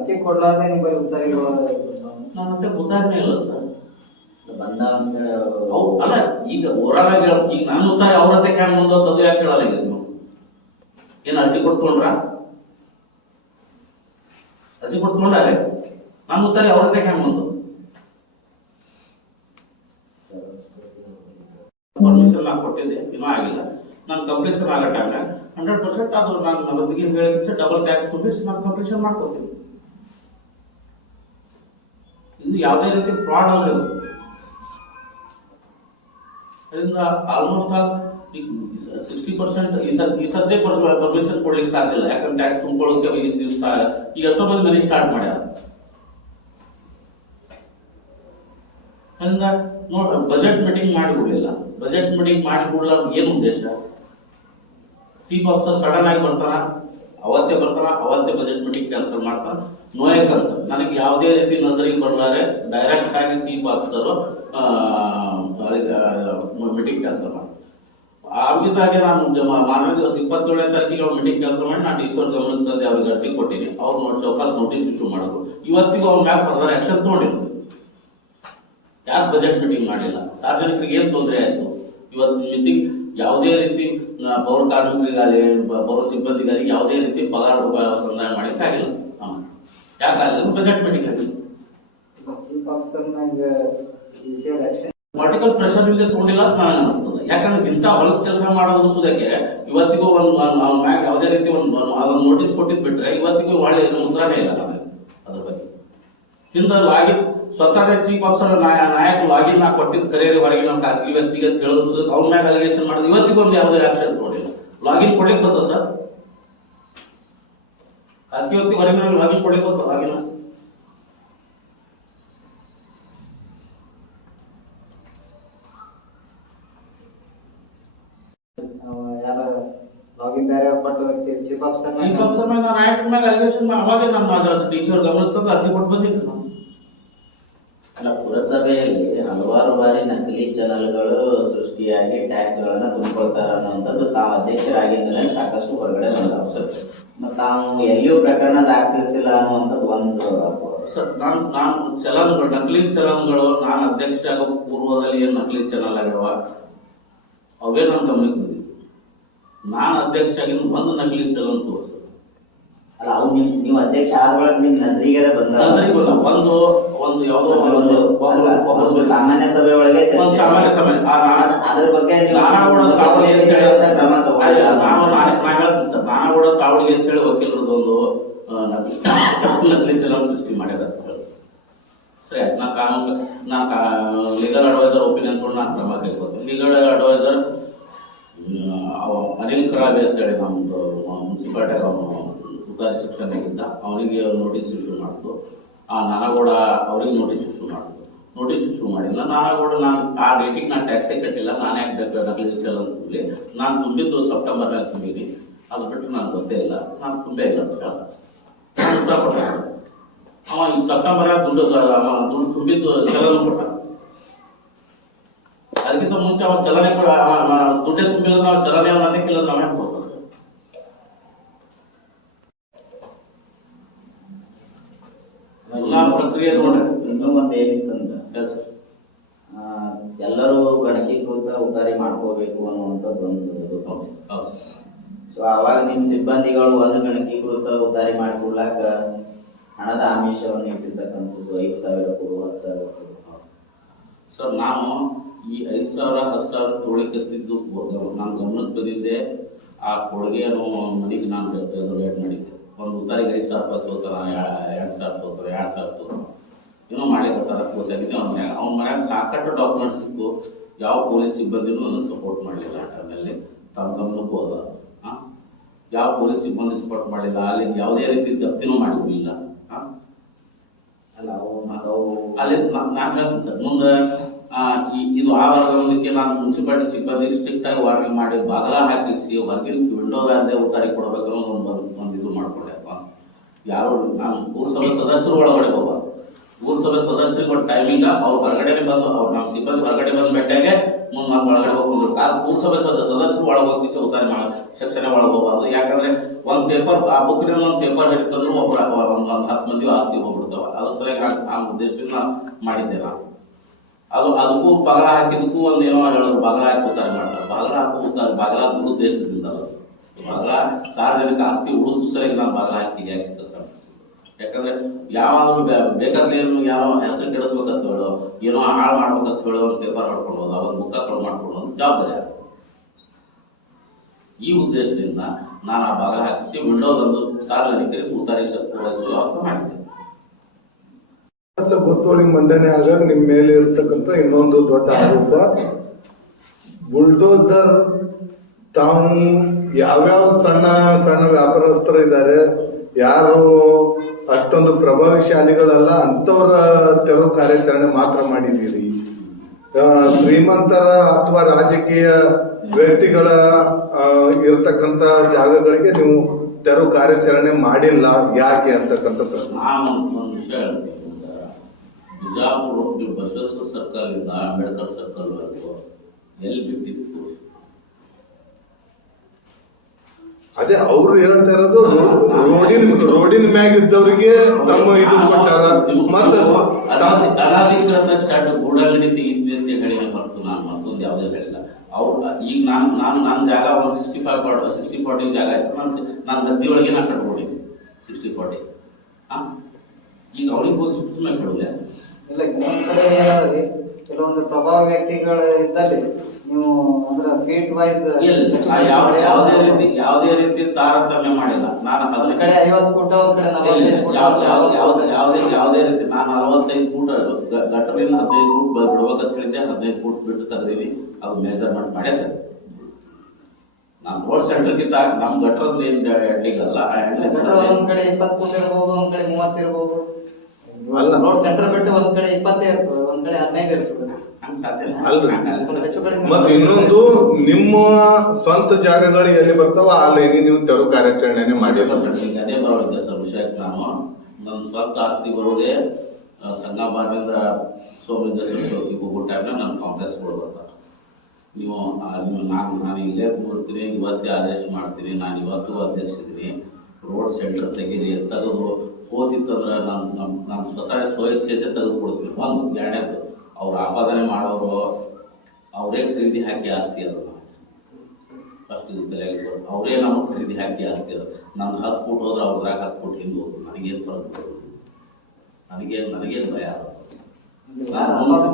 ಅರ್ಜಿ ಕೊಡ್ಲಾರ್ದೆ ನಿಮ್ಮಲ್ಲಿ ಉತ್ತರಿಗಳು ನನ್ನ ಮತ್ತೆ ಗೊತ್ತಾಗ್ನೇ ಇಲ್ಲ ಸರ್. ಬಂದ ಅಂತ ಹೇಳಿ ಅಲ್ಲ ಈಗ ಹೇಳ್- ಈಗ ನಾನು ಉತ್ತರ ಅವ್ರ ಹತ್ರ ಹ್ಯಾಂಗ ಬಂದು ಅದು ಯಾಕೆ ಕೇಳಲ್ಲ ಈಗ ನೀವು? ಏನು ಅರ್ಜಿ ಕೊಟ್ಕೊಂಡ್ರ? ಅರ್ಜಿ ಕೊಟ್ಕೊಂಡಾರೆ? ನನ್ನ ಉತ್ತರ ಅವ್ರ ಹತ್ರ ಹ್ಯಾಂಗ ಬಂದು? ಪರ್ಮಿಷನ್ ನಾ ಕೊಟ್ಟಿದ್ದೆ ಇನ್ನೂ ಆಗಿಲ್ಲ. ನಾನು ಕಂಪ್ಲೀಷನ್ ಆಗೋ ಟೈಮ್ನಾಗ ಹಂಡ್ರೆಡ್ ಪರ್ಸೆಂಟ್ ಅದು ನಾನು ನಲವತ್ತಿಗೆ ಹೇಳಿದ್ರೆ ಡಬಲ್ ಟ್ಯಾಕ್ಸ್ ತುಂಬಿಸಿ ನಾನು ಕಂಪ್ಲೀಷನ್ ಮಾಡ್ಕೊತೀನಿ. ಇದು ಯಾವುದೇ ರೀತಿ ಫ್ರಾಡ್ ಅಲ್ಲ ಇದು ಅದರಿಂದ ಆಲ್ಮೋಸ್ಟ್ ಆಲ್ ಸಿಕ್ಸ್ಟಿ ಪರ್ಸೆಂಟ್ ಈ ಈ ಸದ್ಯ ಪರ್ಮಿಷನ್ ಕೊಡ್ಲಿಕ್ಕೆ ಸಾಧ್ಯ ಇಲ್ಲ. ಯಾಕಂದ್ರೆ ಟ್ಯಾಕ್ಸ್ ತುಂಬಿಕೊಳ್ಳೋಕೆ ಈ ಈಗ ಎಷ್ಟೋ ಮಂದಿ ಮನೆ ಸ್ಟಾರ್ಟ್ ಮಾಡ್ಯಾರ. ಅದರಿಂದ ನೋಡ ಬಜೆಟ್ ಮೀಟಿಂಗ್ ಮಾಡಿಕೊಡ್ಲಿಲ್ಲ. ಬಜೆಟ್ ಮೀಟಿಂಗ್ ಮಾಡಿಕೊಡ್ಲ ಏನು ಉದ್ದೇಶ? ಚೀಫ್ ಆಫೀಸರ್ ಸಡನ್ ಆಗಿ ಬರ್ತಾನ ಅವತ್ತೇ ಬರ್ತಾನ, ಅವತ್ತೇ ಬಜೆಟ್ ಮೀಟಿಂಗ್ ಕ್ಯಾನ್ಸಲ್ ಮಾಡ್ತಾನೆ ನೋಯ್ ಕ್ಯಾನ್ಸಲ್ ನನಗೆ ಯಾವುದೇ ರೀತಿ ನಜರಿಗೆ ಬರಲಾರೆ ಡೈರೆಕ್ಟ್ ಆಗಿ ಚೀಫ್ ಆಫೀಸರ್ ಮೀಟಿಂಗ್ ಕ್ಯಾನ್ಸಲ್ ಮಾಡ್ತಾರೆ ಆಗಿದ್ದಾಗೆ ನಾನು ಮಾನವ ದಿವಸ ಇಪ್ಪತ್ತೇಳನೇ ತಾರೀಕಿಗೆ ಅವ್ರು ಮೀಟಿಂಗ್ ಕ್ಯಾನ್ಸಲ್ ಮಾಡಿ ನಾನು ಈಶ್ವರ್ ಗಮನಕ್ಕೆ ತಂದೆ ಅವ್ರಿಗೆ ಅರ್ಜಿ ಕೊಟ್ಟಿನಿ. ಅವ್ರು ನೋಡಿ ಚೌಕಾಸ್ ನೋಟಿಸ್ ಇಶ್ಯೂ ಮಾಡಿದ್ರು ಇವತ್ತಿಗೂ ಅವ್ರ ಮ್ಯಾಪ್ ಫರ್ದರ್ ಆಕ್ಷನ್ ತಗೊಂಡಿದ್ರು. ಯಾಕೆ ಬಜೆಟ್ ಮೀಟಿಂಗ್ ಮಾಡಿಲ್ಲ? ಸಾರ್ವಜನಿಕರಿಗೆ ಏನು ತೊಂದರೆ ಆಯಿತು? ಇವತ್ತು ಮೀಟಿಂಗ್ ಯಾವುದೇ ರೀತಿ ಪೌರ ಕಾರ್ಮಿಕರಿಗಾಗಲಿ ಪೌರ ಸಿಬ್ಬಂದಿಗಾಗಲಿ ಯಾವುದೇ ರೀತಿ ಪಗಾರ ರೂಪಾಯಿ ಸಂದಾಯ ಮಾಡಲಿಕ್ಕೆ ಆಗಿಲ್ಲ. ಯಾಕಾಗಲಿಲ್ಲ ಬಜೆಟ್ ಮೀಟಿಂಗ್ ಆಗಿಲ್ಲ ಪೊಲಿಟಿಕಲ್ ಪ್ರೆಷರ್ ಇಂದ ತಗೊಂಡಿಲ್ಲ ಅಂತ ನನಗೆ ಅನಿಸ್ತದೆ. ಯಾಕಂದ್ರೆ ಇಂಥ ಹೊಲಸು ಕೆಲಸ ಮಾಡೋದು ಸುದಕ್ಕೆ ಇವತ್ತಿಗೂ ಒಂದು ಮ್ಯಾಗ ಯಾವುದೇ ರೀತಿ ಒಂದು ಅದನ್ನು ನೋಟಿಸ್ ಕೊಟ್ಟಿದ್ ಬಿಟ್ರೆ ಇವತ್ತಿಗೂ ಒಳ್ಳೆ ಮುದ್ರಾನೇ ಇಲ್ಲ ಅದ್ರ ಬಗ್ಗೆ. ಹಿಂದೆ ಲಾಗಿನ್ ಸ್ವತಃ ಚೀಫ್ ಆಫೀಸರ್ ನಾಯಕ ಲಾಗಿನ್ ನಾ ಕೊಟ್ಟಿದ್ದು ಕರೆಯರಿ ಹೊರಗೆ ನಮ್ಮ ಖಾಸಗಿ ವ್ಯಕ್ತಿಗೆ ಅಂತ ಹೇಳೋದು ಅವ್ರ ಮ್ಯಾಗ ಅಲಿಗೇಷನ್ ಮಾಡಿದ್ರು. ಇವತ್ತಿಗೂ ಒಂದು ಯಾವುದೇ ಆಕ್ಷನ್ ತಗೊಂಡಿಲ್ಲ ಲಾಗಿನ್ ಕೊಡ್ಲಿಕ್ಕೆ ಬರ್ತದೆ ಸರ್? ಖಾಸಗಿ ವ್ಯಕ್ತಿ ಹೊರಗಿನ ಲಾಗಿನ್ ಕೊಡ್ಲಿಕ್ಕೆ ಬರ್ತದೆ ಲಾಗಿನ್ ಚೀಫ್ ಆಫೀಸರ್ ನಾನು ನಾಯಕರ ಮೇಲೆ ಅಲಿಗೇಷನ್ ಅವಾಗ ನಮ್ಮ ಟೀಚರ್ ಗಮನಕ್ಕೆ ತಂದು ಅರ್ಜಿ ಕೊಟ್ಟು ಬಂದಿತ್ತು. ನಾವು ನಕಲಿ ಚಾನಲ್ಗಳು ಸೃಷ್ಟಿಯಾಗಿ ಟ್ಯಾಕ್ಸ್ ತುಂಬಿಕೊಳ್ತಾರೆ ಅನ್ನುವಂಥದ್ದು ತಾವು ಅಧ್ಯಕ್ಷರಾಗಿಂದಲೇ ಸಾಕಷ್ಟು ಹೊರಗಡೆ ಬಂದವು ಸರ್ ಮತ್ತು ತಾವು ಎಲ್ಲಿಯೂ ಪ್ರಕರಣ ದಾಖಲಿಸಿಲ್ಲ ಅನ್ನುವಂಥದ್ದು ಒಂದು ಸರ್ ನಾನು ನಾನು ಚಲನ್ಗಳು ನಕಲಿ ಚಲನ್ಗಳು ನಾನು ಅಧ್ಯಕ್ಷ ಆಗೋ ಪೂರ್ವದಲ್ಲಿ ಏನು ನಕಲಿ ಚಾನಲ್ ಆಗ್ಯಾವ ಅವೇ ನಾನು ಗಮನಕ್ಕೆ ಬಂದಿದ್ದು ನಾನು ಅಧ್ಯಕ್ಷ ಆಗಿದ್ದು ಒಂದು ನಕಲಿ ಚಲನ್ ತೋರಿಸು. ಅಲ್ಲ ಅವು ನೀವು ಅಧ್ಯಕ್ಷ ಆದ ನಿಮ್ಮ ನಿಮ್ ನಜರಿಗೆರೆ ಬಂದ ಒಂದು ಒಂದು ಒಂದು ಯಾವುದೋ ಒಂದು ಒಂದು ಸಾಮಾನ್ಯ ಸಭೆ ಒಳಗೆ ಒಂದು ಸಾಮಾನ್ಯ ಸಭೆ. ಅದ್ರ ಬಗ್ಗೆ ನಾನಾಗೌಡ ಸಾವಳಿ ಅಂತ ಕ್ರಮ. ಅಲ್ಲ, ನಾನು ನಾನು ಹೇಳ್ತೀನಿ ಸರ್ ನಾನಾಗೌಡ ಸಾವಳಿಗೆ ಅಂತ ಹೇಳಿ ವಕೀಲರದ್ದು ನಕಲಿ ಚಲನ್ ಸೃಷ್ಟಿ ಮಾಡ್ಯಾರ ಅಂತ ಹೇಳಿ. ಸರಿ ನಾ ಕಾನೂನು ನಾ ಲೀಗಲ್ ಅಡ್ವೈಸರ್ ಒಪಿನಿಯನ್ ತೊಗೊಂಡು ನಾನು ಕ್ರಮ ಕೈಗೊಳ್ತೀನಿ ಲೀಗಲ್ ಅಡ್ವೈಸರ್ ಅನಿಲ್ ಖರಾಬೆ ಅಂತೇಳಿ ನಮ್ಮದು ಮುನ್ಸಿಪಾಲ್ಟಿ ಅವನು ಶಿಕ್ಷಣ ಶಿಕ್ಷಣದಿಂದ ಅವನಿಗೆ ನೋಟಿಸ್ ಇಶ್ಯೂ ಮಾಡ್ತು. ಆ ನಾನಗೌಡ ಅವ್ರಿಗೆ ನೋಟಿಸ್ ಇಶ್ಯೂ ಮಾಡಿದ್ರು ನೋಟಿಸ್ ಇಶ್ಯೂ ಮಾಡಿಲ್ಲ. ಕೂಡ ನಾನು ಆ ಡೇಟಿಗೆ ನಾನು ಟ್ಯಾಕ್ಸೇ ಕಟ್ಟಿಲ್ಲ. ನಾನು ಯಾಕೆ ಬೇಕು ನಕಲಿ ಅಂತ ತುಂಬಲಿ ನಾನು ತುಂಬಿದ್ದು ಸೆಪ್ಟೆಂಬರ್ನಾಗ ತುಂಬಿದ್ದೀನಿ. ಅದು ಬಿಟ್ಟು ನಾನು ಗೊತ್ತೇ ಇಲ್ಲ. ನಾನು ತುಂಬೇ ಇಲ್ಲ ಅಂತ. ನಾನು ಉತ್ತರ ಕೊಟ್ಟ. ಅವ ಈ ಸೆಪ್ಟೆಂಬರ್ ದುಡ್ಡು ದುಡ್ಡು ತುಂಬಿದ್ದು ಚಲನ ಕೊಟ್ಟ. ಅದಕ್ಕಿಂತ ಮುಂಚೆ ಅವ ಚಲನೆ ಕೂಡ ದುಡ್ಡೇ ತುಂಬಿದ್ರೆ ನಾವು ಚಲನೆ ಅನ್ನೋದಕ್ಕಿಲ್ಲ ನಾವು ಹೇಳ್ಬೋದು ಸರ್ ಎಲ್ಲಾ ಪ್ರಕ್ರಿಯೆ ನೋಡ್ರಿ. ಇನ್ನೂ ಒಂದು ಏನಿತ್ತಂದ್ರೆ ಎಲ್ಲರೂ ಗಣಕೀಕೃತ ಉದಾರಿ ಮಾಡ್ಕೋಬೇಕು ಅನ್ನುವಂಥದ್ದು ಒಂದು ಸೊ ಅವಾಗ ನಿಮ್ಮ ಸಿಬ್ಬಂದಿಗಳು ಒಂದು ಗಣಕೀಕೃತ ಉದಾರಿ ಮಾಡಿಕೊಡ್ಲಾಕ ಹಣದ ಆಮಿಷವನ್ನು ಇಟ್ಟಿರ್ತಕ್ಕಂಥದ್ದು ಐದು ಸಾವಿರ ಕೊಡು ಹತ್ತು ಸಾವಿರ ಕೊಡು. ಸರ್ ನಾನು ಈ ಐದು ಸಾವಿರ ಹತ್ತು ಸಾವಿರ ತೊಳಿಕತ್ತಿದ್ದು ನಾನು ಗಮನಕ್ಕೆ ಬಂದಿದ್ದೆ. ಆ ಕೊಡುಗೆಯನ್ನು ಮನೆಗೆ ನಾನು ರೇಟ್ ಮಾಡಿದ್ದೆ. ಒಂದು ಉತ್ತಾರಿಗೆ ಐದು ಸಾವಿರ ರೂಪಾಯಿ ತೋತಾರ ಎರಡು ಸಾವಿರ ತೋತಾರ ಎರಡು ಸಾವಿರ ತೋತಾರ ಏನೋ ಮಾಡ್ಲಿಕ್ಕತ್ತಾರ ಗೊತ್ತಾಗಿದೆ ಅವ್ನ ಮನ್ಯಾಗ. ಅವ್ನ ಮನ್ಯಾಗ ಸಾಕಷ್ಟು ಡಾಕ್ಯುಮೆಂಟ್ಸ್ ಸಿಕ್ಕು. ಯಾವ ಪೊಲೀಸ್ ಸಿಬ್ಬಂದಿನೂ ನನಗೆ ಸಪೋರ್ಟ್ ಮಾಡಲಿಲ್ಲ ಆ ಟೈಮಲ್ಲಿ ತಮ್ಮ ಗಮನಕ್ಕೂ ಹೋದ ಹಾಂ ಯಾವ ಪೊಲೀಸ್ ಸಿಬ್ಬಂದಿ ಸಪೋರ್ಟ್ ಮಾಡಲಿಲ್ಲ ಅಲ್ಲಿ ಯಾವುದೇ ರೀತಿ ಜಪ್ತಿನೂ ಮಾಡಿರಲಿಲ್ಲ. ಹಾಂ ಅಲ್ಲ ಅವು ಅವು ಅಲ್ಲಿ ನಾನು ಹೇಳ್ತೀನಿ ಸರ್. ಮುಂದೆ ಈ- ಇದು ಆ ವರ್ಗದೊಂದಕ್ಕೆ ನಾನು ಮುನ್ಸಿಪಾಲಿಟಿ ಸಿಬ್ಬಂದಿ ಸ್ಟ್ರಿಕ್ಟ್ ಆಗಿ ವಾರ್ನಿಂಗ್ ಮಾಡಿ ಬಾಗಲ ಹಾಕಿಸಿ ಹೊರಗಿನ ವಿಂಡೋದಾರದೇ ಉತ್ತಾರಿ ಕೊಡಬೇಕು ಅನ್ನೋದು ಒಂದು ಒಂದು ಒಂದು ಇದು ಮಾಡ್ಕೊಂಡೆ ಯಾರು ನಾನು ಪುರಸಭೆ ಸದಸ್ಯರು ಒಳಗಡೆ ಹೋಗ್ಬಾರ್ದು. ಪುರಸಭೆ ಸದಸ್ಯರಿಗೆ ಒಂದು ಟೈಮಿಂಗ ಅವ್ರು ಹೊರಗಡೆ ಬಂದು ಅವ್ರು ನಮ್ಮ ಸಿಬ್ಬಂದಿ ಹೊರಗಡೆ ಬಂದು ಬೆಟ್ಟಾಗೆ ಮುಂದೆ ನಾವು ಒಳಗಡೆ ಹೋಗ್ಬೋದು ಆ ಪುರಸಭೆ ಸದ, ಸದಸ್ಯರು ಒಳಗೆ ಹೋಗಿ ಉತ್ತಾರ ಮಾಡಿ, ಶಿಕ್ಷಣ ಒಳಗೆ ಹೋಗ್ಬಾರ್ದು. ಯಾಕಂದ್ರೆ ಒಂದು ಪೇಪರ್ ಆ ಬುಕ್ಕಿನ ಒಂದು ಪೇಪರ್ ಹಿಡಿತಂದ್ರೆ ಒಬ್ಬರ ಒಂದು ಒಂದು ಹತ್ತು ಮಂದಿ ಸರಿಯಾಗಿ ಆ- ಉದ್ದೇಶದಿಂದ ಮಾಡಿದ್ದೆ ನಾನು ಅದು, ಅದಕ್ಕೂ ಬಗಲ ಹಾಕಿದಕ್ಕೂ ಒಂದು ಏನೋ ಹೇಳೋದು ಬಗಲ ಹಾಕಿ ಉತ್ತಾರ ಮಾಡ್ತಾರೆ. ಬಗಲ ಹಾಕಿ ಉತ್ತಾರ ಬಗಲ ಅಲ್ಲ. ಬಗಲ ಸಾರ್ವಜನಿಕ ಆಸ್ತಿ ಉಳಿಸು ಸರಿಯಾಗಿ ನಾನು ಬಗಲ ಹಾಕಿ ಕೆಲಸ ಯಾಕಂದ್ರೆ ಯಾವಾಗಲೂ ಬೇಕಾದ್ರೆ ಯಾವ ಹೆಸರು ಕೆಡಿಸ್ಬೇಕಂತ ಹೇಳು ಏನೋ ಹಾಳು ಮಾಡ್ಬೇಕಂತ ಹೇಳು ಒಂದು ಪೇಪರ್ ಹೊಡ್ಕೊಂಡು ಹೋದ ಒಂದು ಬುಕ್ಕ ತೊಗೊಂಡು ಮಾಡ್ಕೊಂಡು ಒಂದು ಜವಾಬ್ದಾರಿ? ಈ ಉದ್ದೇಶದಿಂದ ನಾನು ಆ ಭಾಗ ಹಾಕಿಸಿ ವಿಂಡೋದೊಂದು ಸಾರ್ವಜನಿಕರಿಗೆ ಉತ್ತರಿಸ, ಪೂರೈಸುವ ವ್ಯವಸ್ಥೆ ಮಾಡಿದೆ ಗೊತ್ತುವಳಿ ಮಂಡನೆ ಆಗಾಗ ನಿಮ್ಮ ಮೇಲೆ ಇರ್ತಕ್ಕಂಥ ಇನ್ನೊಂದು ದೊಡ್ಡ ಆರೋಪ, ಬುಲ್ಡೋಸರ್ ತಾವು ಯಾವ್ಯಾವ ಸಣ್ಣ ಸಣ್ಣ ವ್ಯಾಪಾರಸ್ಥರು ಇದ್ದಾರೆ, ಯಾರು ಅಷ್ಟೊಂದು ಪ್ರಭಾವಶಾಲಿಗಳಲ್ಲ ಅಂತವರ ತೆರವು ಕಾರ್ಯಾಚರಣೆ ಮಾತ್ರ ಮಾಡಿದ್ದೀರಿ. ಶ್ರೀಮಂತರ ಅಥವಾ ರಾಜಕೀಯ ವ್ಯಕ್ತಿಗಳ ಇರತಕ್ಕಂತ ಜಾಗಗಳಿಗೆ ನೀವು ತೆರವು ಕಾರ್ಯಾಚರಣೆ ಮಾಡಿಲ್ಲ, ಯಾಕೆ ಅಂತಕ್ಕಂಥ ಪ್ರಶ್ನೆ. ಒಂದು. ಬಿಜಾಪುರ ಸರ್ಕಲ್ನಿಂದ ಅಂಬೇಡ್ಕರ್ ಸರ್ಕಲ್ವರೆಗೂ ಎಲ್ಲಿ ಬಿಟ್ಟಿದ್ದು ತೋರಿಸಿ ಅದೇ ಅವ್ರು ಹೇಳ್ತಾ ಇರೋದು ರೋಡಿನ್ ರೋಡಿನ ಮ್ಯಾಗ ಇದ್ದವರಿಗೆ ತಮ್ಮ ಇದು ಕೊಟ್ಟಾರ. ಮತ್ತೆ ಗೂಡಂಗಡಿ ತೆಗಿದ್ವಿ ಅಂತ ಹೇಳಿದೆ ಹೊರತು ನಾನು ಮತ್ತೊಂದು ಯಾವುದೇ ಹೇಳಿಲ್ಲ. ಅವ್ರು ಈಗ ನಾನು ನಾನು ನನ್ನ ಜಾಗ ಒಂದು sixty five forty sixty forty ಜಾಗ ಆಯ್ತು. ನಾನು ನಾನು ಗದ್ದೆ ಒಳಗೆ ನಾನು ಸಿಕ್ಸ್ಟಿ ಫಾರ್ಟಿ ಹಾಂ ಈಗ ಅವ್ರಿಗೆ ಹೋಗಿ ಸುಮ್ಮನೆ ಕೊಡಲೆ ಇಲ್ಲ ಒಂದು ಕಡೆ ಏನಂದ್ರೆ ಕೆಲವೊಂದು ಪ್ರಭಾವ ವ್ಯಕ್ತಿಗಳ ಇದ್ದಲ್ಲಿ ನೀವು ಅಂದ್ರೆ ಫೀಟ್ ವೈಸ್ ಯಾವುದೇ ರೀತಿ ಯಾವುದೇ ರೀತಿ ತಾರತಮ್ಯ ಮಾಡಿಲ್ಲ. ನಾನು ಹದಿನೈದು ಕಡೆ ಐವತ್ತು ಫುಟ್ ಒಂದ್ ಕಡೆ ಯಾವ್ದು ಯಾವ್ದು ರೀತಿ. ನಾನು ಅರವತ್ತೈದು ಫೂಟ್ ಗಟ್ಟರಿಂದ ಹದಿನೈದು ಫೂಟ್ ಬಿಡ್ಬೇಕಂತ ಹೇಳಿದ್ದೆ. ಹದಿನೈದು ಫೂಟ್ ಬಿಟ್ಟು ತೆಗ್ದೀನಿ ಅದು ಮೆಜರ್ಮೆಂಟ್ ಮಾಡೇ ನಮ್ಮ ರೋಡ್ ಸೆಂಟರ್ಗಿಂತ ನಮ್ಮ ಗಟ್ಟರದ್ದು ಏನು ಅಲ್ಲ. ಎಡ್ಲಿ ಒಂದ್ ಕಡೆ ಇಪ್ಪತ್ತು ಫೂಟ್ ಇರ್ಬೋದು ಒಂದ್ ಕಡೆ ಮೂವತ್ತು ಇರ್ಬೋದು. ಅಲ್ಲ. ರೋಡ್ ಸೆಂಟರ್ ಬಿಟ್ಟು ಒಂದ್ ಕಡೆ ಇಪ್ಪತ್ತೇ ಇರ್ತದೆ ಒಂದ್ ಕಡೆ ಹದಿನೈದು ಇರ್ತದೆ. ಹಂಗೆ ಸಾಧ್ಯ ಇಲ್ಲ. ಅಲ್ರಿ. ಮತ್ತ ಇನ್ನೊಂದು ನಿಮ್ಮ ಸ್ವಂತ ಜಾಗಗಳು ಎಲ್ಲಿ ಬರ್ತಾವ ಅಲ್ಲಿ ನೀವು ತೆರವು ಕಾರ್ಯಾಚರಣೆನೆ ಮಾಡಿಲ್ಲ. ಅದೇ ಬರೋದಿಲ್ಲ ಸರ್ ವಿಷಯಕ್ಕೆ ನಾನು. ನನ್ನ ಸ್ವಂತ ಆಸ್ತಿ ಬರೋದೇ ಸಂಘ ಸೋಮೇಶ್ವರ ಚೌಕಿಗೆ ಹೋಗೋ ಟೈಮ್ನಾಗ ನನ್ನ ಕಾಂಪ್ಲೆಕ್ಸ್ಗಳು ಬರ್ತಾರೆ ನೀವು ಆ, ನೀವು ನಾನು ನಾನು ಇಲ್ಲೇ ಕೂರ್ತೀನಿ ಇವತ್ತೇ ಆದೇಶ ಮಾಡ್ತೀನಿ ನಾನು ಇವತ್ತು ಅಧ್ಯಕ್ಷ ಇದ್ದೀನಿ ರೋಡ್ ಸೆಂಟರ್ ತೆಗೀರಿ ತೆಗೆದು ಹೋತಿತ್ತಂದ್ರೆ ನಾನು ನಮ್ಮ ನಾನು ಸ್ವತಃ ಸ್ವಚ್ಛತೆ ತೆಗೆದು ಕೊಡ್ತೀನಿ ಒಂದು ಎರಡನೇದು, ಅವ್ರು ಆಪಾದನೆ ಮಾಡೋರು, ಅವರೇ ಖರೀದಿ ಹಾಕಿ ಆಸ್ತಿ ಅದು. ಫಸ್ಟ್ ಇದು ತಲೆ ಅವರೇ ನಮಗೆ ಖರೀದಿ ಹಾಕಿ ಆಸ್ತಿ ಅದು. ನಾನು ಹತ್ತು ಫುಟ್ ಹೋದ್ರೆ ಅವ್ರದಾಗ ಹತ್ತು ಫುಟ್ ಹಿಂದೆ ಹೋದ್ರು. ನನಗೇನು ಬರುತ್ತೆ ನನಗೇನು ನನಗೇನು ಭಯ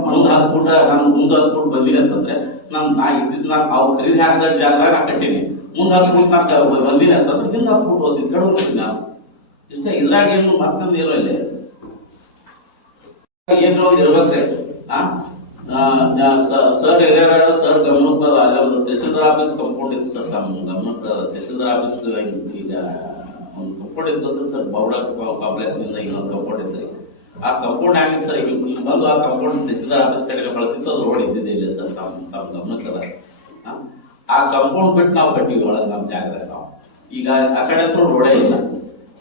ಮುಂದೆ ಹತ್ತು ನಾನು ಮುಂದೆ ಹತ್ತು ಫುಟ್ ಬಂದಿನಿ ಅಂತಂದ್ರೆ, ನಾನು ನಾ ಇದ್ದಿದ್ದು ನಾನು ಅವ್ರು ಖರೀದಿ ಹಾಕಿದ ಜಾಗದಾಗ ನಾ ಕಟ್ಟೀನಿ ಮುಂದೆ ಹತ್ತು ಫುಟ್ ನಾನು ಬಂದಿನಿ ಅಂತಂದ್ರೆ, ಹಿಂದೆ ಹತ್ತು ಫುಟ್ ಹೋಗ್ತೀನಿ. ಕಡಿಮೆ ನಾನು ಇಷ್ಟ ಇದ್ರಾಗ ಏನು ಮತ್ತೊಂದು ಏನೋ ಇಲ್ಲ? ಏನು ಇರ್ಬೇಕ್ರಿ. ಆ? ಆ, ಸರ್ ಹಿರಿಯರ ಸರ್ ಗಮನಕ್ಕೆ ಅಲ್ಲಿ ಒಂದು ತಹಸೀಲ್ದಾರ್ ಆಫೀಸ್ ಕಂಪೌಂಡ್ ಇತ್ತು ಸರ್ ತಮ್ಮ ಗಮನಕ್ಕೆ ತಹಸೀಲ್ದಾರ್ ಆಫೀಸ್ ಈಗ ಒಂದು ಕಂಪೌಂಡ್ ಇತ್ತು ಅಂದ್ರೆ ಸರ್ ಬೌಡ ಕಾಂಪ್ಲೆಕ್ಸ್ನಿಂದ ಇನ್ನೊಂದು ಕಂಪೌಂಡ್ ಇತ್ತು ರೀ. ಆ ಕಂಪೌಂಡ್ ಆಗಿತ್ತು ಸರ್ ಇಲ್ಲಿ ಬಂದು ಆ ಕಂಪೌಂಡ್ ತಹಸೀಲ್ದಾರ್ ಆಫೀಸ್ ಕಡೆಗೆ ಬಳತಿತ್ತು ಅದು ರೋಡ್ ಇದ್ದಿದ್ದೇ ಇಲ್ಲ ಸರ್ ತಮ್ಮ ತಮ್ಮ ಗಮನಕ್ಕೆ ಅದ? ಆ ಕಂಪೌಂಡ್ ಬಿಟ್ಟು ನಾವು ಕಟ್ಟಿವಿ ಒಳಗೆ ನಮ್ಮ ಜಾಗದಾಗ ನಾವು ಈಗ ಆ ಕಡೆ ಹತ್ರ ರೋಡೇ ಇಲ್ಲ.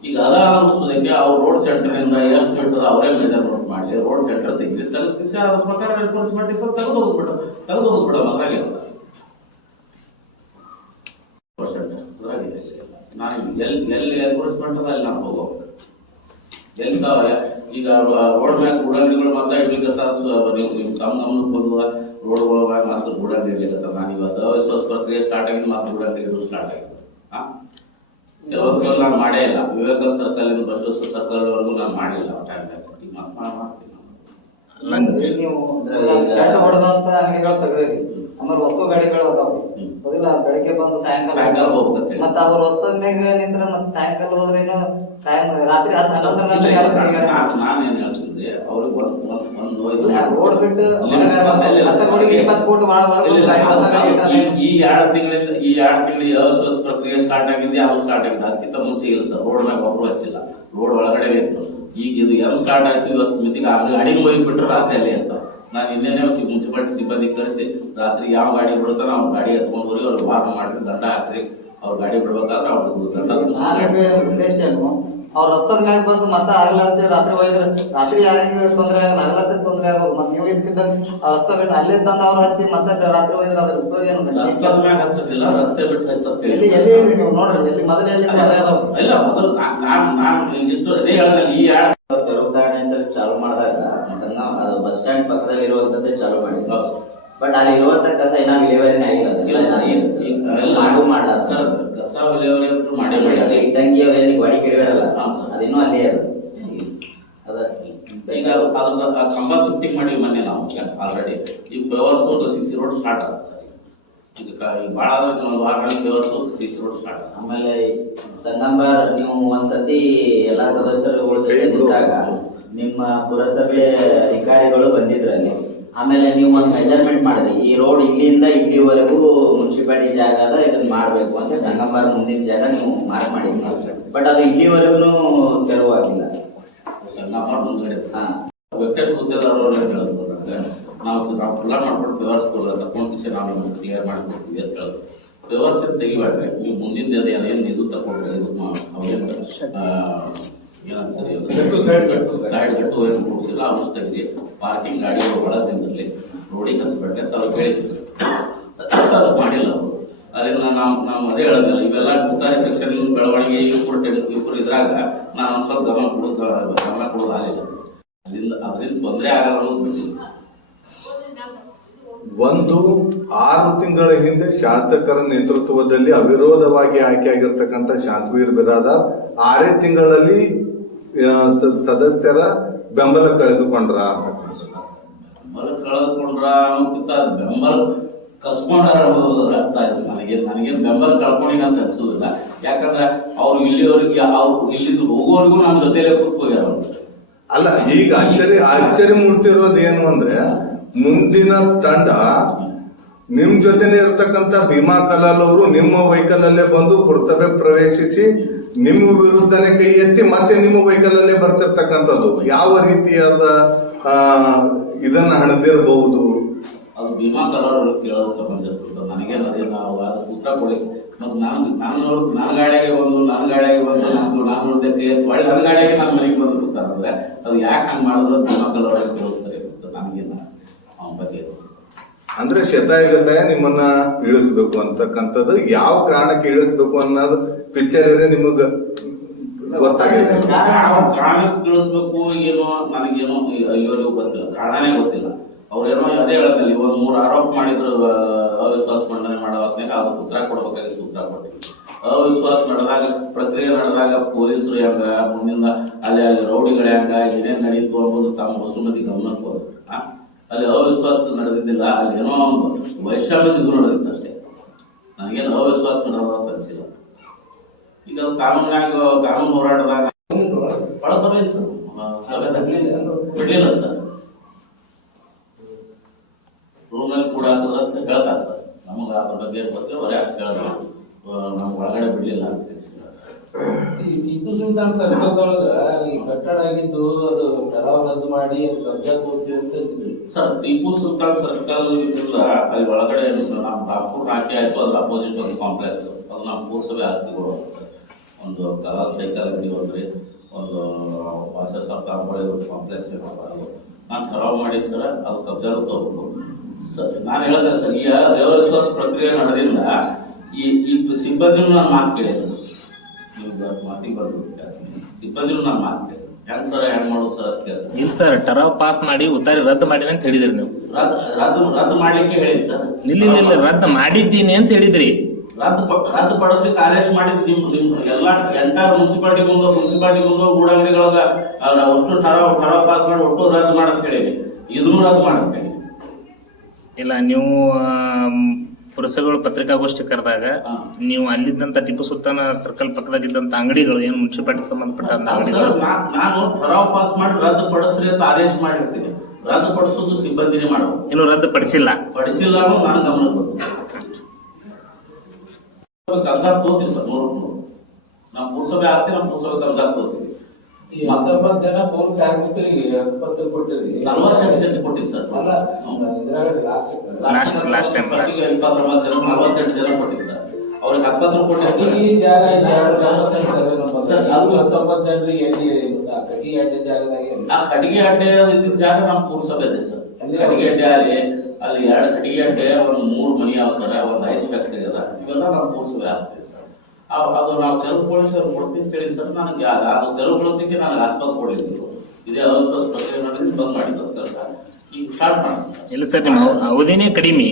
ಈಗ ಅದ ಅನ್ನಿಸೋದಕ್ಕೆ ಅವ್ರು ರೋಡ್ ಸೆಂಟರ್ ಇಂದ ಎಷ್ಟು ಸೆಂಟರ್ ಅವರೇ ಮೆಜರ್ಮೆಂಟ್ ಮಾಡಲಿ ರೋಡ್ ಸೆಂಟರ್ ತೆಗಿಲಿ ತೆಗೆದು ಅದ್ರ ಪ್ರಕಾರ ರೆಸ್ಪಾನ್ಸಿಬಿಲಿಟಿ ಇತ್ತು ತೆಗೆದು ಹೋಗ್ಬಿಡ ತೆಗೆದು ಹೋಗ್ಬಿಡ ರೋಡ್ ಅದ್ರಾಗಿದೆ ನಾನು ಎಲ್ಲಿ ಎಲ್ಲಿ ಎನ್ಫೋರ್ಸ್ಮೆಂಟ್ ಅದ, ಅಲ್ಲಿ ನಾನು ಹೋಗೋ ತಾವ ಈಗ ರೋಡ್ ಮ್ಯಾಗ ಗೂಡಂಗಡಿಗಳು ಮತ್ತೆ ಇಡ್ಲಿಕ್ಕೆ ನೀವು ನೀವು ತಮ್ಮ ಗಮನಕ್ಕೆ ಬಂದು ರೋಡ್ಗಳ ಮ್ಯಾಗ ಮತ್ತೆ ಗೂಡಂಗಡಿ ಇಡ್ಲಿಕ್ಕೆ ನಾನು ಇವತ್ತು ಪ್ರಕ್ರಿಯೆ ಸ್ಟಾರ್ಟ್ ಆಗಿದೆ ಮತ್ತೆ ಗೂಡಂಗಡಿ ಸ್ಟಾರ್ಟ್ ಆಗಿದೆ ಹಾ ಕೆಲವೊಂದು ನಾನು ಮಾಡೇ ಇಲ್ಲ. ವಿವೇಕ ಸರ್ಕಲ್ ಇಂದ ಬಸವೇಶ್ವರ ಸರ್ಕಲ್ ವರೆಗೂ ನಾನು ಮಾಡಿಲ್ಲ. ಮಾಡ್ತೀನಿ. ನೀವು ಶರ್ಟ್ ಹೊಡೆದಂತ ಅಂಗಡಿಗಳು ತೆಗ್ದಿರಿ ಆಮೇಲೆ ಒತ್ತು ಗಾಡಿಗಳು. ಹೌದಿಲ್ಲ ಬೆಳಗ್ಗೆ ಬಂದು ಸಾಯಂಕಾಲ ಸಾಯಂಕಾಲ ಹೋಗ್ಬೇಕಂತ ಹೇಳಿ. ಮತ್ತ ಅವ್ರ ಹೊಸ್ತದ ಮ್ಯಾಗ ನಿಂತ್ರ ಮತ್ತೆ ಸಾಯಂಕಾಲ ಹೋದ್ರೇನು ಟೈಮ್ ರಾತ್ರಿ ಹತ್ತು ಹನ್ನೊಂದರ ನಂತರ ಯಾರು ತಿರ್ಗಾಡಲ್ಲ. ನಾನು ಏನ್ ಹೇಳ್ತೀನಿ ಅವ್ರಿಗೆ ಒಂದ್ ಒಂದ್ ಒಂದು ಇದು ಇಲ್ಲ, ರೋಡ್ ಬಿಟ್ಟು ಇಲ್ಲ, ಹೊರಗೆ ಮತ್ತೆ ಇಲ್ಲ, ಮತ್ತೆ ರೋಡಿಗೆ ಇಪ್ಪತ್ತು ಫೂಟ್ ಒಳ ಹೊರಗೆ ಇಲ್ಲ, ಗಾಡಿ ನಾವು- ಬಂದಾಗ ನಾವು ಈ- ಎರಡ್ ಎರಡು ತಿಂಗಳಿಂದ ಈ ಎರಡು ತಿಂಗಳಿಗೆ ಪ್ರಕ್ರಿಯೆ ಸ್ಟಾರ್ಟ್ ಆಗಿದೆ ಅವ್ರು ಸ್ಟಾರ್ಟ್ ಆಗಿದೆ ಅದಕ್ಕಿಂತ ಮುಂಚೆ ಇಲ್ಲ ಸರ್. ರೋಡ್ ಮ್ಯಾಗ ಒಬ್ರು ಹಚ್ಚಿಲ್ಲ. ರೋಡ್ ಒಳಗಡೆ ಇತ್ತು. ಈಗ ಇದು ಎಲ್ಲ ಸ್ಟಾರ್ಟ್ ಆಯ್ತು ಇವತ್ತು ಮಿತಿಗೆ ಅಡಿಗೆ ಹೋಗಿ ಬಿಟ್ರೆ ರಾತ್ರಿ ಅಲ್ಲಿ ಇರ್ತಾವ ನಾನು ಇನ್ನೇನೆ ಮುನ್ಸಿಪಾಲಿಟಿ ಸಿಬ್ಬಂದಿ ಕರೆಸಿ ರಾತ್ರಿ ಯಾವ ಗಾಡಿ ಬಿಡುತ್ತಾನ ಅವ್ರ ಗಾಡಿ ಎತ್ಕೊಂಡು ಹೋಗಿ ಅವ್ರು ವಾಹನ ಮಾಡ್ರಿ ದಂಡ ಹಾಕ್ರಿ. ಅವ್ರ ಗಾಡಿ ಬಿಡ್ಬೇಕಾದ್ರೆ ಅವ್ರಿಗೆ ದಂಡ ಉದ್ದೇಶ ಅವ್ರ ರಸ್ತದ ಮ್ಯಾಗ ಬಂದು ಮತ್ತೆ ಆಗ್ಲಾರ್ದೆ ರಾತ್ರಿ ಹೋಯ್ದ್ರ ರಾತ್ರಿ ಯಾರಿಗೆ ತೊಂದ್ರೆ ಆಗಲ್ಲ ತೊಂದರೆ ತೊಂದ್ರೆ ಆಗೋದು ಮತ್ತೆ ನೀವು ಇದಕ್ಕಿದ್ದ ರಸ್ತೆ ಬಿಟ್ಟು ಅಲ್ಲೇ ತಂದು ಅವ್ರು ಹಚ್ಚಿ ಮತ್ತೆ ರಾತ್ರಿ ಹೋಯ್ದ್ರ ಅದ್ರ ಉಪಯೋಗ ಏನು ರಸ್ತೆ ಮ್ಯಾಗ ಹಚ್ಚತ್ತಿಲ್ಲ ರಸ್ತೆ ಬಿಟ್ಟು ಹಚ್ಚಿ ಎಲ್ಲಿ ಎಲ್ಲಿ ನೀವು ನೋಡ್ರಿ ಎಲ್ಲಿ ಮೊದಲೇ ಇಲ್ಲ ಮೊದಲು ನಾನು ನಾನು ಇಷ್ಟು ಅದೇ ಹೇಳಿದ್ರೆ ಈ ಎರಡು ತೆರವು ಸಂಘ ಬಸ್ ಸ್ಟ್ಯಾಂಡ್ ಪಕ್ಕದಲ್ಲಿ ಇರುವಂತದ್ದೇ ಚಾಲು ಮಾಡಿದ್ರು ಬಟ್ ಅಲ್ಲಿ ಇರುವಂತ ಕಸ ಇನ್ನ ವಿಲೇವಾರಿನೇ ಆಗಿರೋದು ಇಲ್ಲ ಸರ್ ಈಗ- ಈಗ ಮಾಡು ಮಾಡ್ಲ ಸರ್? ಕಸ ವಿಲೇವಾರಿ ಅಂತೂ ಮಾಡಿ ಅದೇ ಇಟ್ಟಂಗಿ ಅದೇನು ಗಾಡಿ ಕೆಡವಿರಲ್ಲ. ಅದಿನ್ನೂ ಅಲ್ಲೇ ಅದು. ಅದ ಈಗ ಅದ್ರ ಕಂಬ ಶಿಫ್ಟಿಂಗ್ ಮಾಡಿವಿ ಮೊನ್ನೆ ನಾವು ಆಲ್ರೆಡಿ ಈ flowers C C road start ಆಗುತ್ತೆ ಸರ್. ಈಗ ಕ- ಈಗ ಭಾಳ ಒಂದು ವಾರ flowers C C road start ಆಮೇಲೆ ಸಂಗಂಬಾರ್ ನೀವು ಒಂದ್ಸತಿ ಎಲ್ಲಾ ಸದಸ್ಯರುಗಳ ಜೊತೆ ನಿಂತಾಗ ನಿಮ್ಮ ಪುರಸಭೆ ಅಧಿಕಾರಿಗಳು ಬಂದಿದ್ರು ಅಲ್ಲಿ ಆಮೇಲೆ ನೀವು ಒಂದು ಮೆಜರ್ಮೆಂಟ್ ಮಾಡಿದ್ರಿ. ಈ ರೋಡ್ ಇಲ್ಲಿಂದ ಇಲ್ಲಿವರೆಗೂ ಮುನ್ಸಿಪಾಲಿಟಿ ಜಾಗ ಅದ ಇದನ್ನ ಮಾಡಬೇಕು ಅಂತ ಸಂಗಂಬಾರ್ ಮುಂದಿನ ಜಾಗ ನೀವು ಮಾರ್ಕ್ ಮಾಡಿದ್ರಿ. ಬಟ್ ಅದು ಇಲ್ಲಿವರೆಗೂ ತೆರವಾಗಿಲ್ಲ. ಸಂಗಮ ಮುಂದ್ಗಡೆ. ಹಾ. ವೆಂಕಟೇಶ್ ರೋಡ್ ಹೇಳಿದ್ರು ನಾವು ನಾವು ಫುಲ್ಲ ಮಾಡ್ಕೊಂಡು ವ್ಯವಸ್ಥೆ ತಗೊಂಡು ವಿಷಯ ನಾವು ನಿಮ್ಗೆ ಕ್ಲಿಯರ್ ಮಾಡಿಕೊಡ್ತೀವಿ ಅಂತ ಹೇಳಿದ್ರು ವ್ಯವಸ್ಥೆ ತೆಗಿಬೇಡ್ರಿ ನೀವು ಮುಂದಿನ ದಿನ ಅದೇನು ಇದು ತಗೊಂಡ್ರೆ ಇದು ಅವೇನು ಏನಂತಾರೆ ಸೈಡ್ ಗಟ್ಟು ಏನು ಕೊಡಿಸಿಲ್ಲ ಅವಶ್ಯ ತೆಗ್ರಿ ಪಾರ್ಕಿಂಗ್ ಗಾಡಿ ಒಳಗೆ ನಿಂದಿರಲಿ ರೋಡಿಗೆ ಹಚ್ಬೇಡ್ರಿ ಅಂತ ಅವ್ರು ಕೇಳಿದ್ರು ಅದು ಮಾಡಿಲ್ಲ ಅವರು. ಅದರಿಂದ ನಾವು ನಾವು ಅದೇ ಹೇಳಿದ್ನಲ್ಲ ಇವೆಲ್ಲ ಮುಕ್ತಾಯ ಸೆಕ್ಷನ್ ಬೆಳವಣಿಗೆ ಇವ್ರು ಇವ್ರು ಇಬ್ಬರು ಇದ್ರಾಗ ನಾನು ಒಂದು ಸ್ವಲ್ಪ ಗಮನ ಕೊಡೋದು ಗಮನ ಕೊಡೋದಾಗಲಿಲ್ಲ ಅದರಿಂದ ಅದರಿಂದ ತೊಂದರೆ ಆಗಲ್ಲ ಅನ್ನೋದು ಬಿಟ್ಟಿದ್ದು. ಒಂದು ಆರು ತಿಂಗಳ ಹಿಂದೆ ಶಾಸಕರ ನೇತೃತ್ವದಲ್ಲಿ ಅವಿರೋಧವಾಗಿ ಆಯ್ಕೆಯಾಗಿರ್ತಕ್ಕಂಥ ಶಾಂತವೀರ್ ಬಿರಾದಾರ್ ಆರೇ ತಿಂಗಳಲ್ಲಿ ಸದಸ್ಯರ ಬೆಂಬಲ ಕಳೆದುಕೊಂಡ್ರ ಅಂತ ಬೆಂಬಲ ಕಳೆದುಕೊಂಡ್ರ ಅನ್ನೋಕ್ಕಿಂತ ಬೆಂಬಲ ಕಸ್ಕೊಂಡಾರ ಅನ್ನೋದು ಇದೆ ನನಗೆ ನನಗೆ ಬೆಂಬಲ ಕಳ್ಕೊಂಡಿನ ಅಂತ ಅನ್ಸೋದಿಲ್ಲ. ಯಾಕಂದ್ರೆ ಅವ್ರು ಇಲ್ಲಿವರೆಗೆ ಅವ್ರು ಇಲ್ಲಿಂದ ಹೋಗೋವರೆಗೂ ನಮ್ಮ ಜೊತೆಲೇ ಕೂತ್ಕೋಗ್ಯಾರ ಅಲ್ಲ ಈಗ ಅಚ್ಚರಿ ಅಚ್ಚರಿ ಮೂಡಿಸಿರೋದು ಏನು ಅಂದ್ರೆ ಮುಂದಿನ ತಂಡ ನಿಮ್ ಜೊತೆನೆ ಇರತಕ್ಕಂತ ಭೀಮಾ ಕಲಾಲ್ ಅವರು ನಿಮ್ಮ ವೆಹಿಕಲ್ ಅಲ್ಲೇ ಬಂದು ಪುರಸಭೆ ಪ್ರವೇಶಿಸಿ ನಿಮ್ಮ ವಿರುದ್ಧನೇ ಕೈ ಎತ್ತಿ ಮತ್ತೆ ನಿಮ್ಮ ವೆಹಿಕಲ್ ಅಲ್ಲೇ ಬರ್ತಿರ್ತಕ್ಕಂಥದ್ದು. ಯಾವ ರೀತಿಯಾದ ಇದನ್ನ ಹಣದಿರಬಹುದು? ಅದು ಭೀಮಾ ಕಲಾಲ್ ಕೇಳೋದು ಸಮಂಜಸವಾದ ನನಗೆ ನನಗೇನು ಅದೇ ಉತ್ತರ ಕೊಡಿ ಮತ್ತು ನಾನು ನಾನು ನನ್ನ ಗಾಡಿಗೆ ಬಂದು ನನ್ನ ಗಾಡಿಗೆ ಬಂದು, ನಾನು ನಾನು ನೋಡ್ದಕ್ಕೆ ಒಳ್ಳೆ ನನ್ನ ಗಾಡಿಗೆ ನನ್ನ ಮನೆಗೆ ಬಂದು ಕೂತಾರಂದ್ರೆ ಅದು ಯಾಕೆ ಹಂಗೆ ಮಾಡಿದ್ರು ಭೀಮಾ ಅಂತ ನನಗೇನು ಅಂದ್ರೆ ಶತಾಯುಗತ ನಿಮ್ಮನ್ನ ಇಳಿಸ್ಬೇಕು ಅಂತಕ್ಕಂಥದ್ದು ಯಾವ ಕಾರಣಕ್ಕೆ ಇಳಿಸ್ಬೇಕು ಅನ್ನೋದು ಪಿಕ್ಚರ್ ಏನೇ ನಿಮಗ ಗೊತ್ತಾಗಿದೆ. ಕಾರಣ- ಕಾರಣ ತಿಳಿಸ್ಬೇಕು ಏನೋ ನನಗೇನೋ ಇವರಿಗೂ ಗೊತ್ತಿಲ್ಲ. ಕಾರಣನೇ ಗೊತ್ತಿಲ್ಲ. ಅವ್ರೇನೋ ಅದೇ ಹೇಳಿದ್ನಲ್ಲಿ ಒಂದು ಮೂರು ಆರೋಪ ಮಾಡಿದ್ರು ಅವಿಶ್ವಾಸ ಮಂಡನೆ ಮಾಡೋ ಅದು ಅದಕ್ಕೆ ಉತ್ತರ ಕೊಡ್ಬೇಕಾಗಿತ್ತು ಉತ್ತರ ಕೊಟ್ಟಿಲ್ಲ ಅವಿಶ್ವಾಸ ನಡೆದಾಗ ಪ್ರಕ್ರಿಯೆ ನಡೆದಾಗ ಪೊಲೀಸರು ಹೆಂಗ ಮುಂದಿನ ಅಲ್ಲಿ ಅಲ್ಲಿ ರೌಡಿಗಳು ಹೆಂಗ ಏನೇನ್ ನಡೀತು ಅನ್ನೋದು ತಮ್ಮ ವಸುಮತಿ ಗಮನಿಸ್ಬೋದು? ಅಲ್ಲಿ ಅವಿಶ್ವಾಸ ನಡೆದಿದ್ದಿಲ್ಲ, ಅಲ್ಲಿ ಏನೋ ಒಂದು ವೈಷಮ್ಯದ ಇದು ನಡೆದಿತ್ತು ಅಷ್ಟೇ. ನನಗೇನು ಅವಿಶ್ವಾಸ ನಡೆದ ಅಂತ ಅನ್ಸಿಲ್ಲ. ಈಗ ಕಾನೂನಾಗ ಕಾನೂನು ಹೋರಾಟದಾಗ ಒಳಗೆ ಸರ್. ಸಭೆದಾಗ ಬಿಡಲಿಲ್ಲ ಸರ್. ರೂಮಲ್ಲಿ ಕೂಡ ಹೇಳ್ತಾರೆ ಸರ್. ನಮಗೆ ಅದ್ರ ಬಗ್ಗೆ ಗೊತ್ತಿಲ್ಲ. ಅವರೇ ಅಷ್ಟು ಹೇಳ್ತಾರೆ. ನಮ್ಗೆ ಒಳಗಡೆ ಬಿಡಲಿಲ್ಲ ಅಂತ ಟಿಪ್ಪು ಸುಲ್ತಾನ್ ಸರ್ಕಲ್ದೊಳಗ ಈ ಕಟ್ಟಡ ಆಗಿದ್ದು ಅದು ಠರಾವ್ ರದ್ದು ಮಾಡಿ, ಅದು ಕಬ್ಜಾ ತಗೋತೀವಿ ಅಂತ. ಸರ್, ಟಿಪ್ಪು ಸುಲ್ತಾನ್ ಇಂದ ಅಲ್ಲಿ ಒಳಗಡೆ ನಮ್ಮ ರಾಮ್ಪುರ್ ನಾಟ್ಯ ಆಯ್ತು, ಅದ್ರ ಅಪೋಸಿಟ್ ಒಂದು ಕಾಂಪ್ಲೆಕ್ಸ್ ಅದು ನಮ್ಮ ಪುರಸಭೆ ಆಸ್ತಿಗಳು ಸರ್. ಒಂದು ಕಲಾಲ್ ಸೈಕಲ್ ಅಂಗಡಿ ಒಂದ್ರಿ, ಒಂದು ವಾಸ ಸಪ್ತಾಹ ಒಂದು ಕಾಂಪ್ಲೆಕ್ಸ್ ಅದು ನಾನು ಕರಾವ್ ಮಾಡಿದ್ದು ಸರ್, ಅದು ಕಬ್ಜಾರು ತಗೋಬೇಕು ಸರ್, ನಾನು ಹೇಳಿದ್ರೆ ಸರ್ ಈ ದೇವವಿಶ್ವಾಸ ಪ್ರಕ್ರಿಯೆ ನಡೆದಿಂದ ಈ ಈ ಸಿಬ್ಬಂದಿನೂ ನಾನು ಮಾತು ಕೇಳಿದ್ದು. ಮಾತಿಗೆ ಸಿಬ್ಬಂದಿನೂ ನಾನು ಹೆಂಗ್ ಸರ್ ಹೆಂಗ್ ಮಾಡೋದು ಸರ್ ಅಂತ ಇಲ್ಲ ಸರ್ ಟರಾವ್ ಪಾಸ್ ಮಾಡಿ ಉತ್ತಾರಿ ರದ್ದು ಮಾಡಿದೆ ಅಂತ ಹೇಳಿದ್ರಿ ನೀವು. ರದ್ದು ರದ್ದು ರದ್ದು ಮಾಡ್ಲಿಕ್ಕೆ ಹೇಳಿ ಸರ್. ಇಲ್ಲಿ ಇಲ್ಲ ರದ್ದು ಮಾಡಿದ್ದೀನಿ ಅಂತ ಹೇಳಿದ್ರಿ. ರದ್ದು ಪ- ರದ್ದು ಪಡಿಸ್ಲಿಕ್ಕೆ ಆದೇಶ ಮಾಡಿದ್ ನಿಮ್ ನಿಮ್ ಎಲ್ಲಾ ಎಂತ ಮುನ್ಸಿಪಾಲಿಟಿ ಮುಂದೆ ಮುನ್ಸಿಪಾಲಿಟಿ ಮುಂದೆ ಗೂಡಂಗಡಿಗಳಾಗ ಅವ್ರ ಅಷ್ಟು ಠರಾವ್ ಠರಾವ್ ಪಾಸ್ ಮಾಡಿ ಒಟ್ಟು ರದ್ದು ಮಾಡಂತ ಹೇಳಿ ಇದನ್ನು ರದ್ದು ಮಾಡಂತ ಹೇಳಿ ಇಲ್ಲ ನೀವು ಆಮ್, ಪುರಸಭೆಗಳು ಪತ್ರಿಕಾಗೋಷ್ಠಿ ಕರೆದಾಗ ನೀವು ಅಲ್ಲಿದ್ದಂತ ಟಿಪ್ಪು ಸುಲ್ತಾನ ಸರ್ಕಲ್ ಪಕ್ಕದಾಗಿದ್ದಂತ ಅಂಗಡಿಗಳು ಏನು ಮುನ್ಸಿಪಾಲಿಟಿ ಸಂಬಂಧಪಟ್ಟ ಅಂಗಡಿಗಳು? ನಾನು ಠರಾವ್ ಪಾಸ್ ಮಾಡಿ ರದ್ದು ಪಡಿಸ್ರಿ ಅಂತ ಆದೇಶ ಮಾಡಿರ್ತೀನಿ. ರದ್ದು ಪಡಿಸೋದು ಸಿಬ್ಬಂದಿನೇ ಮಾಡಬೇಕು ಇನ್ನು ರದ್ದು ಪಡಿಸಿಲ್ಲ. ಪಡಿಸಿಲ್ಲ ಅನ್ನೋ ನಾನು ಗಮನಕ್ಕೆ ಬಂತು. ಕಬ್ಜಾ ತೋತೀವಿ ಸರ್ ನೋಡ್ಕೊಂಡು ನಾವು ಪುರಸಭೆ ಆಸ್ತಿ ನಮ್ಮ ಪುರಸಭೆ ಕಬ್ಜಾಕ್ ತೋತೀವಿ ಈ ಹತ್ತೊಂಬತ್ತು ಜನ ಕಾರ್ಮಿಕರಿಗೆ ಎಪ್ಪತ್ತು ಕೊಟ್ಟಿರಿ. ನಲವತ್ತೆಂಟು ಜನ ಕೊಟ್ಟಿದ್ದು ಸರ್. ಅಲ್ಲ ಇದ್ರಾಗ ಲಾಸ್ಟ್. ಇಪ್ಪತ್ತೊಂಬತ್ತು ಜನ ನಲವತ್ತೆಂಟು ಜನ ಕೊಟ್ಟಿದ್ದು ಸರ್. ಅವ್ರಿಗೆ ಕೊಟ್ಟಿದ್ದು ಈ ಜಾಗ. ಸರ್, ಅದು ಅದು- ಹತ್ತೊಂಬತ್ತು ಜನರಿಗೆ ಎಲ್ಲಿ ಕಟ್ಟಿಗೆ ಕಟ್ಟಿ ಅಡ್ಡೆ ಜಾಗದಾಗೆ ಎಲ್ಲಿ? ಆ ಕಟ್ಟಿಗೆ ಅಡ್ಡೆ ಜಾಗ ನಮ್ಮ ಪುರಸಭೆ ಇದೆ ಸರ್. ಕಟ್ಟಿಗೆ ಅಡ್ಡೆ ಅಲ್ಲಿ ಅಲ್ಲಿ ಎರಡು ಕಟ್ಟಿಗೆ ಅಡ್ಡೆ ಒಂದು ಮೂರು ಮನಿ ಅವ ಸರ್ ಒಂದು ಐಸ್ ಫ್ಯಾಕ್ಟ್ರಿ ಅದ. ಇವೆಲ್ಲ ನಮ್ಮ ಪುರಸಭೆ ಆಸ್ತಿ. ಅದು ನಾವು ತೆರವುಗೊಳಿಸಲು ಕೊಡ್ತೀನಿ ಅಂತ ಹೇಳಿ ಸರ್ ನನಗೆ ಆಗ ಅದು ತೆರವುಗೊಳಿಸ್ಲಿಕ್ಕೆ ನನಗೆ ಆಸ್ಪತ್ರೆ ಕೊಡ್ಲಿಕ್ಕೆ ಇದೇ ಅವಿಶ್ವಾಸ ಪ್ರಕ್ರಿಯೆ ನಡೆದು ಬಂದ್ ಮಾಡಿದ್ದು ಕೆಲಸ. ಈಗ ಸ್ಟಾರ್ಟ್ ಮಾಡ್ತೀನಿ ಸರ್. ಇಲ್ಲ ಸರ್ ನಿಮ್ಮ ಅವಧಿನೇ ಕಡಿಮೆ.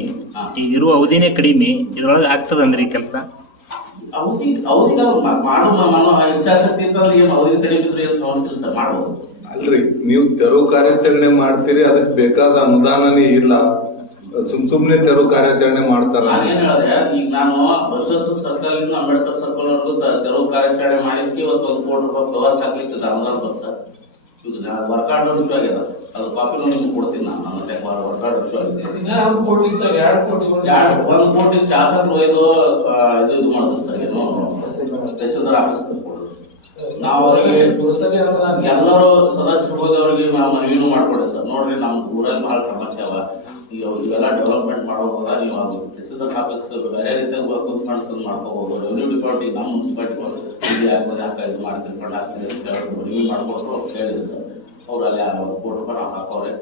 ಈಗ ಇರುವ ಅವಧಿನೇ ಕಡಿಮೆ. ಇದ್ರೊಳಗೆ ಈ ಕೆಲಸ? ಅವಧಿ ಅವಧಿ ಮಾಡೋ ಮನೋ ಇಚ್ಛಾಶಕ್ತಿ ಅಂತಂದ್ರೆ ಏನು ಅವಧಿ ಕಡಿಮೆ ಇದ್ರೆ ಏನು ಸಮಸ್ಯೆ ಇಲ್ಲ ಸರ್ ಮಾಡ್ಬೋದು. ಅಲ್ರಿ ನೀವು ತೆರವು ಕಾರ್ಯಾಚರಣೆ ಮಾಡ್ತೀರಿ ಅದಕ್ಕೆ ಬೇಕಾದ ಅನುದಾನನೇ ಇಲ್ಲ. ಸುಮ್ ಸುಮ್ನೆ ತೆರವು ಕಾರ್ಯಾಚರಣೆ ಮಾಡ್ತಾರ. ನಾನೇನ್ ಈಗ ನಾನು ಬಸವೇಶ್ವರ ಸರ್ಕಲ್ ಇಂದ ಅಂಬೇಡ್ಕರ್ ಸರ್ಕಲ್ ವರೆಗೂ ತೆರವು ಕಾರ್ಯಾಚರಣೆ ಮಾಡಿದ್ಕೆ ಇವತ್ತು ಒಂದು ಕೋಟಿ ರೂಪಾಯಿ ಪ್ರವಾಸ ಹಾಕ್ಲಿಕ್ಕೆ ಅನುದಾನ ಬಸ್ ಸರ್. ಈಗ ವರ್ಕ್ ಆರ್ಡರ್ ಇಶ್ಯೂ ಆಗ್ಯದ ಅದು ಕಾಪಿನೂ ನಿಮ್ಗೆ ಕೊಡ್ತೀನಿ ನಾನು. ನಮ್ಮ ವರ್ಕ್ ಆರ್ಡರ್ ಇಶ್ಯೂ ಆಗಿದೆ. ಒಂದು ಕೋಟಿ ಇತ್ತು ಎರಡು ಕೋಟಿ. ಎರಡು ಒಂದು ಕೋಟಿ ಶಾಸಕರು ಒಯ್ದು ಇದು ಇದು ಮಾಡೋದು ಸರ್. ಏನು ತಹಸೀಲ್ದಾರ್ ಆಫೀಸ್ ನಾವು ಪುರಸಭೆ ಅನುದಾನ ಎಲ್ಲರೂ ಸದಸ್ಯರು ಹೋಗಿ ಅವ್ರಿಗೆ ನಾವು ಮನವಿನೂ ಮಾಡ್ಕೊಡಿ ಸರ್. ನೋಡ್ರಿ ನಮ್ಮ ಊರಲ್ಲಿ ಭಾಳ ಸಮಸ್ಯೆ ಅಲ್ಲ ಈಗ ಇವೆಲ್ಲ ಡೆವಲಪ್ಮೆಂಟ್ ಮಾಡೋದ್ರ ನೀವು ಅದು ತಹಸೀಲ್ದಾರ್ ಆಫೀಸ್ ಬೇರೆ ರೀತಿಯಲ್ಲಿ ವರ್ಕ್ ಮಾಡ್ಕೊಂಡು ಮಾಡ್ಕೋಬಹುದು ರೆವಿನ್ಯೂ ಡಿಪಾರ್ಟ್ಮೆಂಟ್ ನಮ್ಮ ಮುನ್ಸಿಪಾಲಿಟಿ ಇಲ್ಲಿ ಹಾಕೋದು ಯಾಕೆ ಇದು ಮಾಡ್ತೀನಿ ಫಂಡ್ ಹಾಕ್ತೀನಿ ಮನವಿ ಮಾಡ್ಕೊಟ್ರು ಅವ್ರು ಕೇಳಿದ್ರು ಸರ್. ಅವ್ರು ಅಲ್ಲಿ ಕೋಟಿ ರೂಪಾಯಿ ನಾವು ಹಾಕೋರೆ.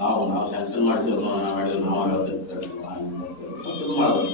ನಾವು ನಾವು ಸ್ಯಾಂಕ್ಷನ್ ಮಾಡಿಸಿ ಮಾಡಿ ನಾವು ಸರ್. ಇದು ಮಾಡೋದು